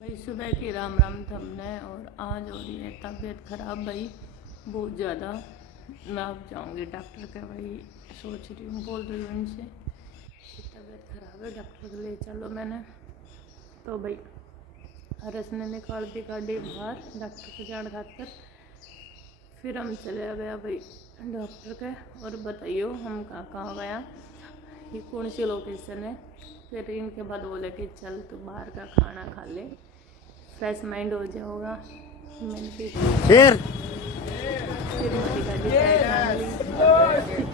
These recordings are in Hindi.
भाई सुबह की राम राम थमने और आज हो रही है तबीयत ख़राब भाई बहुत ज़्यादा। मैं अब जाऊँगी डॉक्टर के भाई, सोच रही हूँ, बोल रही हूँ इनसे कि तबीयत ख़राब है, डॉक्टर के लिए चलो। मैंने तो भाई हरस ने निकाल दी गाड़ी बाहर डॉक्टर के जान खातर। फिर हम चले गया भाई डॉक्टर के। और बताइयो हम कहाँ कहाँ गया, ये कौन सी लोकेशन है। फिर इनके बाद बोले कि चल तू बाहर का खाना खा ले, फ्रेश माइंड हो जाओगा। मैंने फिर मेरी गाड़ी साइड ली।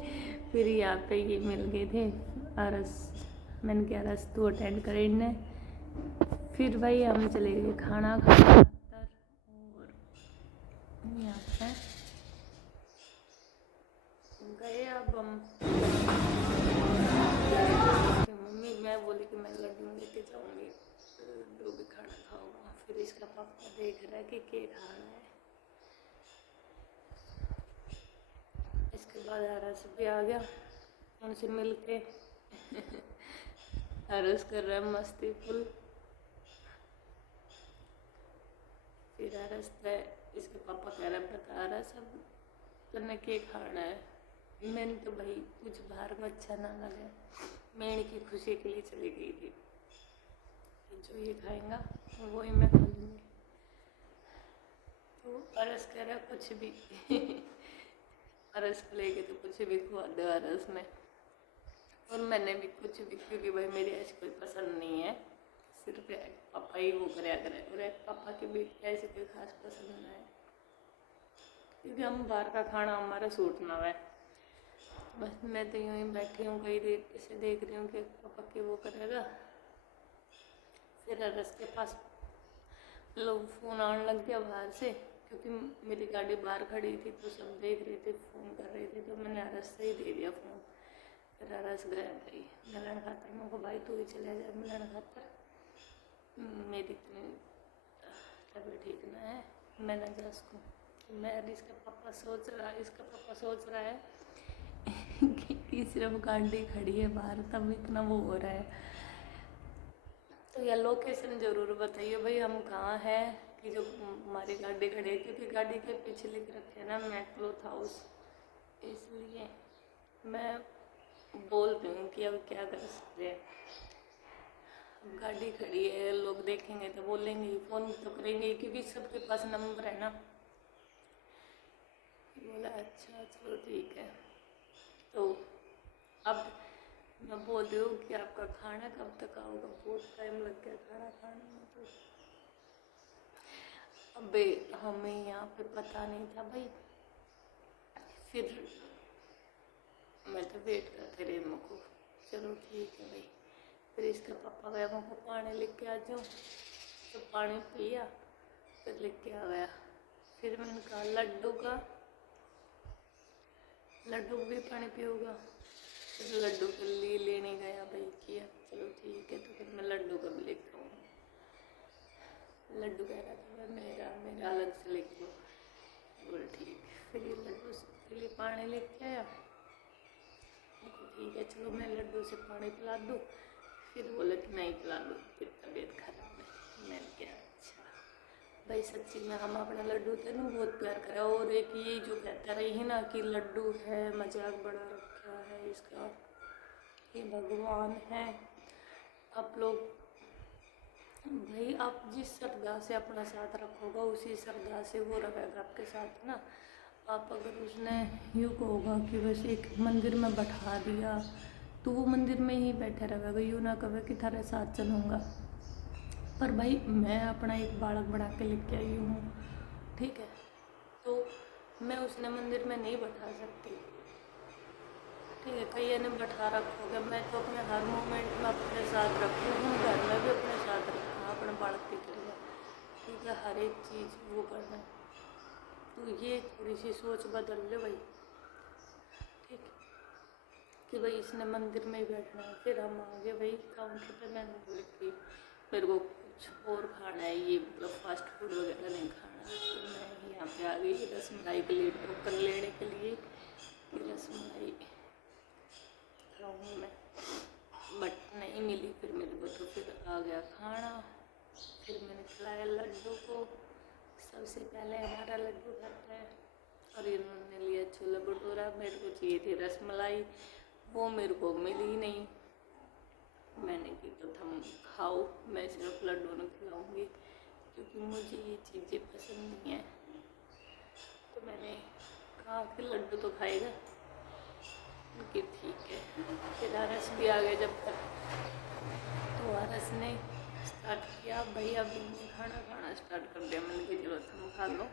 फिर यहाँ पे ये मिल गए थे अरस। मैंने कहा अरस तू अटेंड करे इन्हें। फिर भाई हम चले गए खाना खाने। और यहाँ पे गए अब हम। मम्मी मैं बोली कि मैं लड्डू लेके जाऊँगी, लड्डू भी खाना खाऊंगा। फिर इसका पापा देख रहा है कि क्या खाना है। इसके बाद अरस भी आ गया, उनसे मिल के अरस कर रहा है मस्ती फुल। फिर अरस है, इसके पापा कह रहे बता रहा सब तने क्या खाना है। मैंने तो भाई कुछ बाहर का अच्छा ना लगे, मैं इनकी खुशी के लिए चली गई थी कि जो ये खाएंगा वही मैं खा लूँगी। तो अरस कह रहा कुछ भी अरस को लेके तो कुछ भी खुआ दो अरस में। और मैंने भी कुछ भी, क्योंकि भाई मेरी ऐसी कोई पसंद नहीं है, सिर्फ पापा ही वो करे और पापा की भी ऐसी कोई खास पसंद ना है, क्योंकि हम बाहर का खाना हमारा सूट ना है। बस मैं तो यूँ ही बैठी हूँ, कई देर इसे देख रही हूँ कि पापा के वो करेगा। फिर अरस के पास लोग फ़ोन आने लग गया बाहर से, क्योंकि मेरी गाड़ी बाहर खड़ी थी तो सब देख रहे थे, फ़ोन कर रहे थे, तो मैंने अरस से ही दे दिया फ़ोन। फिर अरस गया भाई मिलन खातर। मेरे को भाई तू ही चले जाए मिलन खातर, मेरी इतनी तबीयत ठीक ना है, मैं ना जा सकूँ। मैं इसका पापा सोच रहा है कि सिर्फ गाड़ी खड़ी है बाहर तब इतना वो हो रहा है। तो यह लोकेशन ज़रूर बताइए भाई हम कहाँ हैं, कि जो हमारी गाड़ी खड़ी है, क्योंकि गाड़ी के पीछे लिख रखे है ना मैं क्लॉथ हाउस, इसलिए मैं बोल रही हूँ कि अब क्या कर सकते हैं। गाड़ी खड़ी है, लोग देखेंगे तो बोलेंगे, फ़ोन तो करेंगे, क्योंकि सबके पास नंबर है ना। बोला अच्छा चलो ठीक है। तो अब मैं बोल रही हूँ कि आपका खाना कब तक आओगा, बहुत टाइम लग गया खाना खाने में। तो अबे हमें यहाँ पे पता नहीं था भाई। फिर मैं तो वेट करते रहे मुझको, चलो ठीक है भाई। फिर इसका पापा गया मुझको पानी लेके आ जाओ, तो पानी पिया, फिर लेके आ गया। फिर मैंने कहा लड्डू भी पानी पियोगा। फिर लड्डू के लिए लेने गया भाई, किया चलो ठीक है। तो फिर मैं लड्डू का भी लेके आऊँगा। लड्डू कह रहा था मेरा अलग से लेके लो, बोल ठीक। फिर ये लड्डू के लिए पानी लेके आया, ठीक है चलो मैं लड्डू से पानी पिला दूँ। फिर बोले कि नहीं पिला दूँ, फिर तबीयत खराब है। मैंने क्या अच्छा भाई, सच्ची में हम अपना लड्डू थे ना बहुत प्यार करा। और एक ये जो कहता रही ना कि लड्डू है मजाक बड़ा रखा है इसका, ये भगवान है। आप लोग भाई, आप जिस श्रद्धा से अपना साथ रखोगा उसी श्रद्धा से वो रहेगा आपके साथ ना। आप अगर उसने यूँ कहोगा कि बस एक मंदिर में बैठा दिया तो वो मंदिर में ही बैठा रहेगा, यूँ ना कहे कि थारे साथ चलूँगा। पर भाई मैं अपना एक बालक बना के लेके आई हूँ, ठीक है, तो मैं उसने मंदिर में नहीं बैठा सकती, ठीक है। कई ने बैठा रखोगे, मैं तो अपने हर मोमेंट में अपने साथ रखती हूँ, घर में भी अपने साथ रखूँ अपने बालक की तरह, ठीक है, हर एक चीज़ वो करना है। तो ये थोड़ी सी सोच बदल लो भाई, ठीक है, कि भाई इसने मंदिर में ही बैठना है। फिर हम आ गए भाई काउंटर पे। मैंने बोली कि मेरे को कुछ और खाना है, ये मतलब फास्ट फूड वगैरह नहीं खाना। तो मैं यहाँ पे आ गई रसमलाई के लिए, टोकन लेने के लिए कि रसमलाई खाऊँगी मैं, बट नहीं मिली फिर मेरे को। तो फिर आ गया खाना, फिर मैंने है लड्डू को। सबसे पहले हमारा लड्डू खाता है और इन्होंने लिया छोला भटूरा। मेरे को चाहिए थी रसमलाई, वो मेरे को मिली नहीं। मैंने की तो तुम खाओ, मैं सिर्फ लड्डू नहीं खिलाऊंगी क्योंकि मुझे ये चीज़ें पसंद नहीं है। तो मैंने कहा कि लड्डू तो खाएगा कि ठीक है। फिर आरस भी आ गए जब तक, तो आरस ने स्टार्ट किया, भैया भी खाना स्टार्ट कर दिया। मैंने कहा चलो तुम खा लो,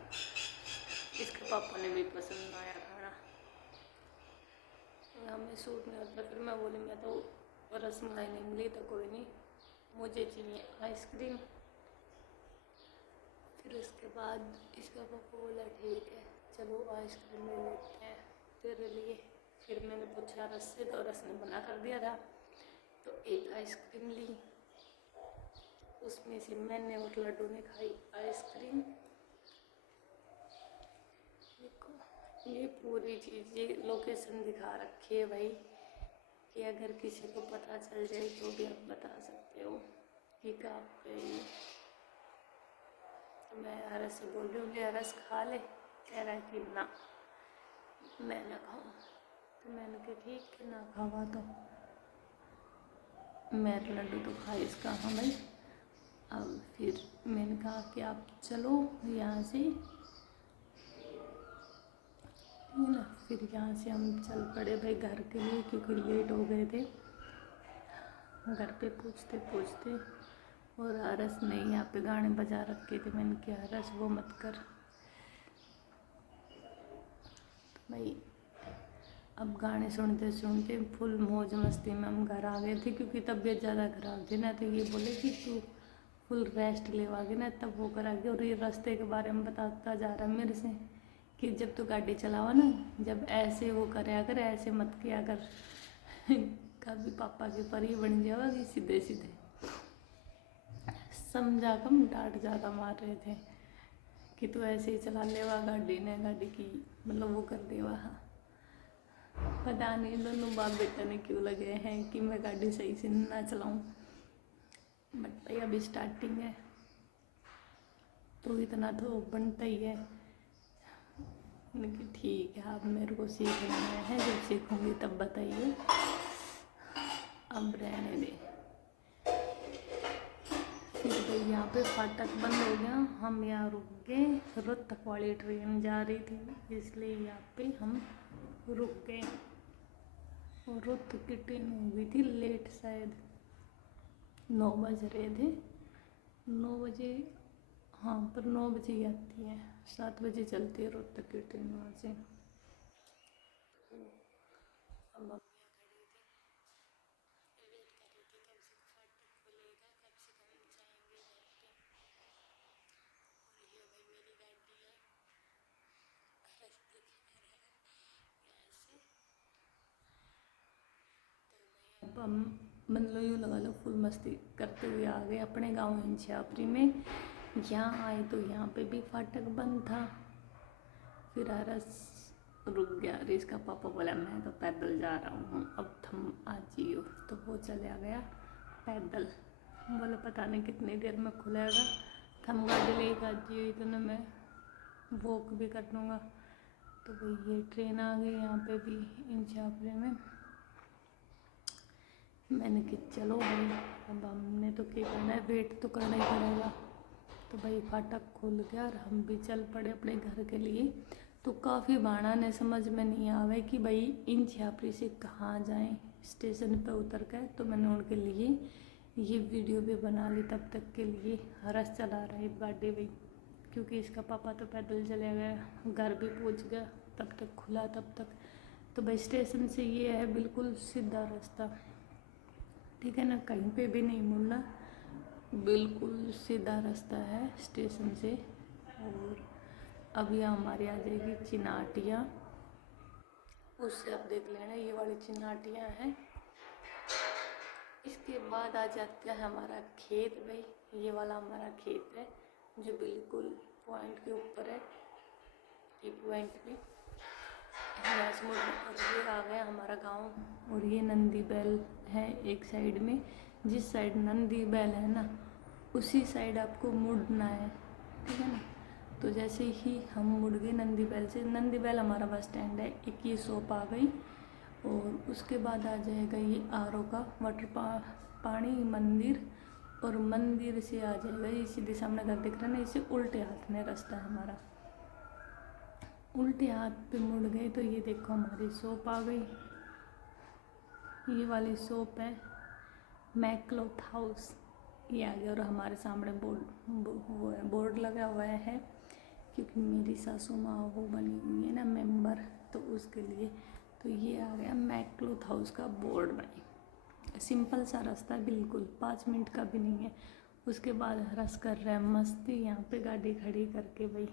इसके पापा ने भी पसंद आया खाना। हमें सूट नहीं होता। फिर मैं बोली मैं तो रसमलाई नहीं मिली तो कोई नहीं, मुझे चाहिए आइसक्रीम। फिर उसके बाद इसका पापा बोला ठीक है चलो आइसक्रीम ले लेते हैं तेरे लिए। फिर मैंने पूछा रस से, तो रस ने मना कर दिया था, तो एक आइसक्रीम ली। उसमें से मैंने और लड्डू ने खाई आइसक्रीम। देखो ये पूरी चीज़, ये लोकेशन दिखा रखी है भाई, कि अगर किसी को पता चल जाए तो भी आप बता सकते हो कि कहाँ पे। तो मैं अरस से बोल रही हूँ अरस खा ले, कह रहा है कि ना मैं ना खाऊँ। तो मैंने कहा ठीक है ना खावा तो मैं लड्डू तो खा इसका। हाँ भाई। अब फिर मैंने कहा कि आप चलो यहाँ से ना। फिर यहाँ से हम चल पड़े भाई घर के लिए, क्योंकि लेट हो गए थे घर पे पूछते पूछते। और अरस ने यहाँ पे गाने बजा रखे थे। मैंने कहा अरस वो मत कर। तो भाई अब गाने सुनते सुनते फुल मौज मस्ती में हम घर आ गए थे, क्योंकि तबीयत ज़्यादा ख़राब थी ना। तो ये बोले कि तू फुल रेस्ट लेवागे ना तब वो करागे। और ये रास्ते के बारे में बताता जा रहा मेरे से कि जब तू गाड़ी चलावा ना, जब ऐसे वो करे अगर ऐसे मत किया कर कभी पापा के परी बन जावा कि सीधे सीधे समझा। कम डांट ज़्यादा मार रहे थे कि तू ऐसे ही चला लेवा गाड़ी ने, गाड़ी की मतलब वो कर देवा। पता नहीं दोनों बाप बेटा ने क्यों लगे हैं कि मैं गाड़ी सही से ना चलाऊं। बट भाई अभी स्टार्टिंग है तो इतना तो बनता ही है कि ठीक है अब मेरे को सीखना है, जब सीखूंगी तब बताइए, अब रहने दे। फिर भाई यहाँ पे फाटक बंद हो गया, हम यहाँ रुक गए। रोहतक वाली ट्रेन जा रही थी इसलिए यहाँ पे हम रुक गए। और रोहतक की ट्रेन हो गई थी लेट, शायद 9 बज रहे थे, 9 बजे। हाँ पर 9 बजे ही आती है, 7 बजे चलती है रोहतक की ट्रेन वहाँ से। अब हम मतलब यूँ लगा लो फुल मस्ती करते हुए आ गए अपने गांव इंछापुरी में। यहाँ आए तो यहाँ पे भी फाटक बंद था। फिर अरस रुक गया। अरस का पापा बोला मैं तो पैदल जा रहा हूँ, अब तुम आ जाइयो। तो वो चला गया पैदल। बोले पता नहीं कितनी देर में खुलेगा, थम गाड़ी लेकर आ जाइयो, इतने मैं वॉक भी कर लूँगा। तो भाई ये ट्रेन आ गई यहाँ पे भी इंछापुरी में। मैंने कि चलो भाई अब हमने तो क्या करना है, वेट तो करना ही पड़ेगा। तो भाई फाटक खुल गया और हम भी चल पड़े अपने घर के लिए। तो काफ़ी भाड़ा ने समझ में नहीं आवे कि भाई इंछापुरी से कहाँ जाएं स्टेशन पे उतर कर। तो मैंने उनके लिए ये वीडियो भी बना ली। तब तक के लिए हरस चला रहा है गाड़ी भाई, क्योंकि इसका पापा तो पैदल चले गया, घर भी पहुँच गया तब तक खुला तब तक। तो भाई स्टेशन से ये है बिल्कुल सीधा रास्ता, ठीक है ना, कहीं पे भी नहीं मुड़ना, बिल्कुल सीधा रास्ता है स्टेशन से। और अब यह हमारी आ जाएगी चिनाटियाँ, उससे आप देख लेना ये वाली चिनाटियाँ हैं। इसके बाद आ जाता है हमारा खेत भाई, ये वाला हमारा खेत है जो बिल्कुल पॉइंट के ऊपर है। ये पॉइंट पे और ये आ गया हमारा गांव। और ये नंदी बैल है एक साइड में, जिस साइड नंदी बैल है ना उसी साइड आपको मुड़ना है, ठीक है ना। तो जैसे ही हम मुड़ गए नंदी बैल से, नंदी बैल हमारा बस स्टैंड है, एक ये शॉप आ गई और उसके बाद आ जाएगा ये आरओ का वाटर पानी मंदिर, और मंदिर से आ जाएगा ये सीधे सामने घर दिख रहा है ना, इसे उल्टे हाथ में रास्ता है हमारा। उल्टे हाथ पे मुड़ गए तो ये देखो हमारी शॉप आ गई, ये वाली शॉप है मैक्लोथ हाउस, ये आ गया। और हमारे सामने बोर्ड लगा हुआ है, क्योंकि मेरी सासू माँ वो बनी हुई है ना मेंबर, तो उसके लिए। तो ये आ गया मैक्लोथ हाउस का बोर्ड बनी। सिंपल सा रास्ता है, बिल्कुल 5 मिनट का भी नहीं है। उसके बाद हरस कर रहा है मस्ती यहाँ पे गाड़ी खड़ी करके भाई।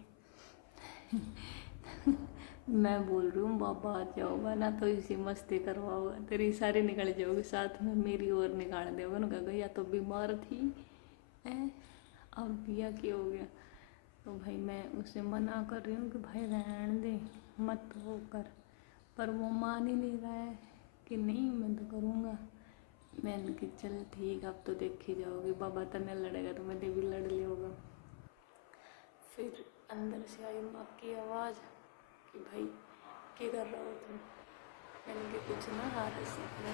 मैं बोल रही हूँ बाबा आ जाओगा ना तो इसी मस्ती करवाओगा, तेरी सारी निकल जाओगी, साथ में मेरी और निकाल देगा। उन्होंने कहा या तो बीमार थी है, अब बिया क्या हो गया। तो भाई मैं उसे मना कर रही हूँ कि भाई रहने दे मत वो कर, पर वो मान ही नहीं रहा है कि नहीं मैं तो करूँगा। मैंने कि चल ठीक, अब तो देखी जाओगी, बाबा तने लड़ेगा तो मैंने भी लड़ लिया। फिर अंदर से आई माँ की आवाज़ कि भाई क्या कर रहा हो तुम। मैंने कि कुछ ना हाथ सीखना।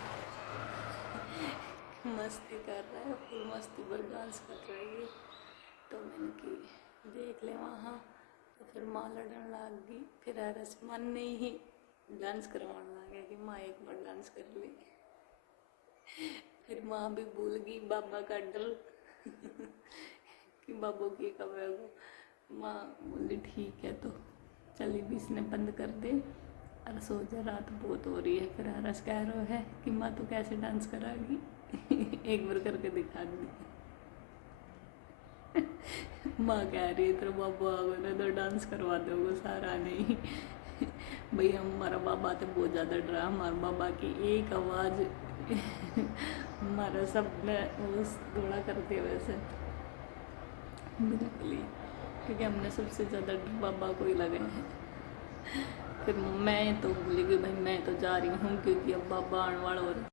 मस्ती कर रहा है, फुल मस्ती पर डांस कर रही है। तो मैंने कि देख ले वहाँ। तो फिर माँ लड़ने लग गई, फिर हरस मन ने ही डांस करवाने लग गया कि माँ एक बार डांस कर ले। फिर माँ भी भूल गई बाबा का डर कि बाबू की कब है। माँ बोली ठीक है तो चली भी इसने बंद कर दे और सो जा, रात बहुत हो रही है। फिर हरस कह रहा है कि माँ तो कैसे डांस कराएगी एक बार करके दिखा दी। माँ कह रही है तेरे बाबू आ गए तो डांस करवा दोगे, सारा नहीं। भाई हमारा बाबा तो बहुत ज़्यादा डरा, हमारे बाबा की एक आवाज़ हमारा सब वो दौड़ा करते वैसे बिल्कुल ही, क्योंकि हमने सबसे ज़्यादा डर बाबा को ही लगे हैं। फिर मैं तो बोली कि भाई मैं तो जा रही हूँ, क्योंकि अब बाबा आने वाला हो रहा है।